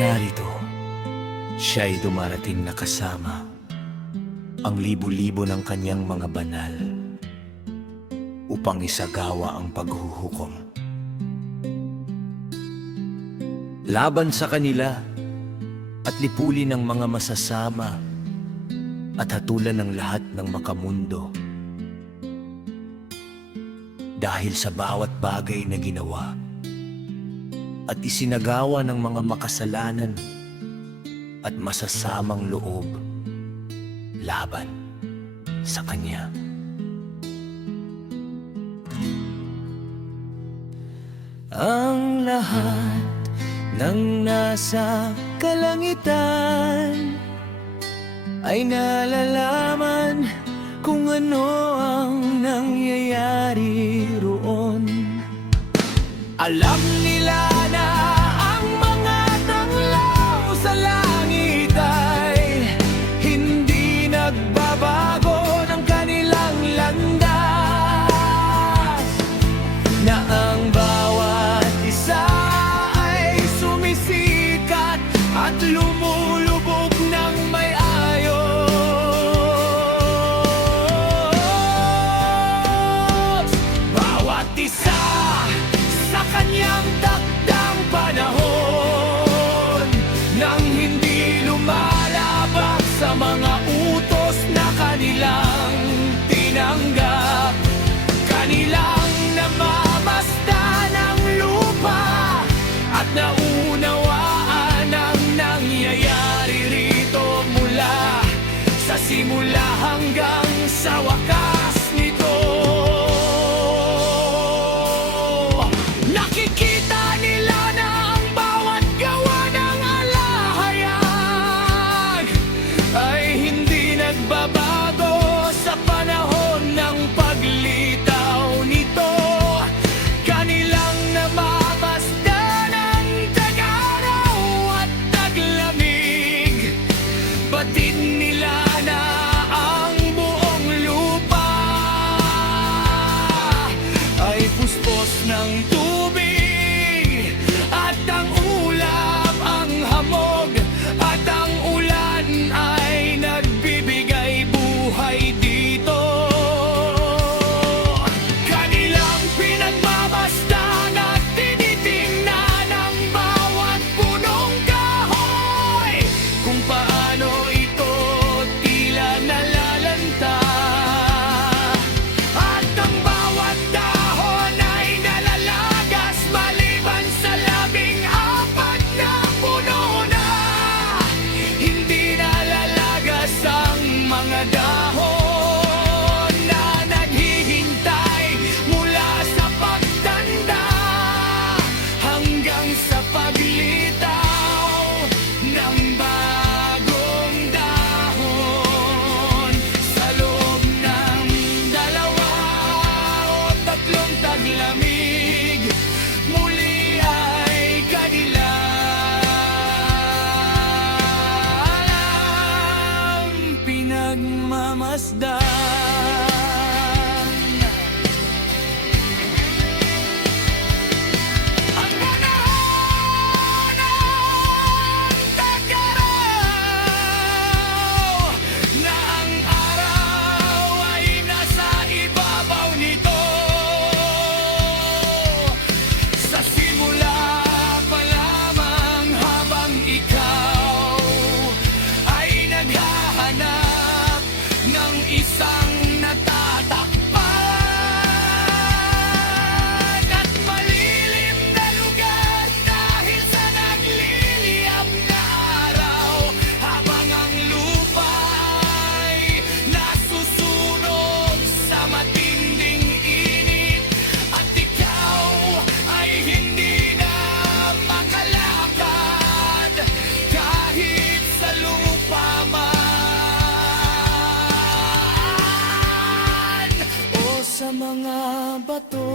Narito, siya'y dumarating na kasama ang libo-libo ng kanyang mga banal upang isagawa ang paghuhukom. Laban sa kanila at lipulin ng mga masasama at hatulan ng lahat ng makamundo. Dahil sa bawat bagay na ginawa at isinagawa ng mga makasalanan at masasamang loob laban sa Kanya. Ang lahat ng nasa kalangitan ay nalalaman kung ano ang nangyayari roon. Alam nila na ang mga tanglaw sa langit ay hindi nagbabago ng kanilang landas, na ang bawat isa ay sumisikat at lumulubog ng may ayos. Bawat isa sa kanyang takdang panahon, nang hindi lumalabag sa mga utos na kanilang tinanggap. Kanilang namamasdan ang lupa at naunawaan ang nangyayari rito mula sa simula hanggang sa wakas nito. Nakikita nila na ang bawat gawa ng alahayag ay hindi nagbabago sa panahon ng paglitaw nito. Kanilang namamasdan ang tag-araw at taglamig. Batid nila na ang buong lupa ay puspos ng tubig, at ang ulap ang hamog, at ang ulan ay nagbibigay buhay dito. Kanilang pinagmamasdan at tinitingnan ang bawat punong kahoy, kung paano ito tila nalalanta, at ang bawat dahon ay nalalagas maliban sa 14 na puno na. Hindi nalalagas ang mga dahon na naghihintay mula sa pagtanda hanggang sa paglitaw ng bagong dahon. Sa loob ng 2 o 3 taglamig, muli ay kanilang pinagmamasdan. Ang panahon ng tag-araw, na ang araw ay nasa ibabaw nito. Sa simula pa lamang, habang ikaw ay naghahanap ng isang natatakpan at malilim na lugar, dahil sa nagliliyab na araw, habang ang lupa ay nasusunog sa matinding init, at ikaw ay hindi na makalakad kahit sa lupa man o sa mga bato.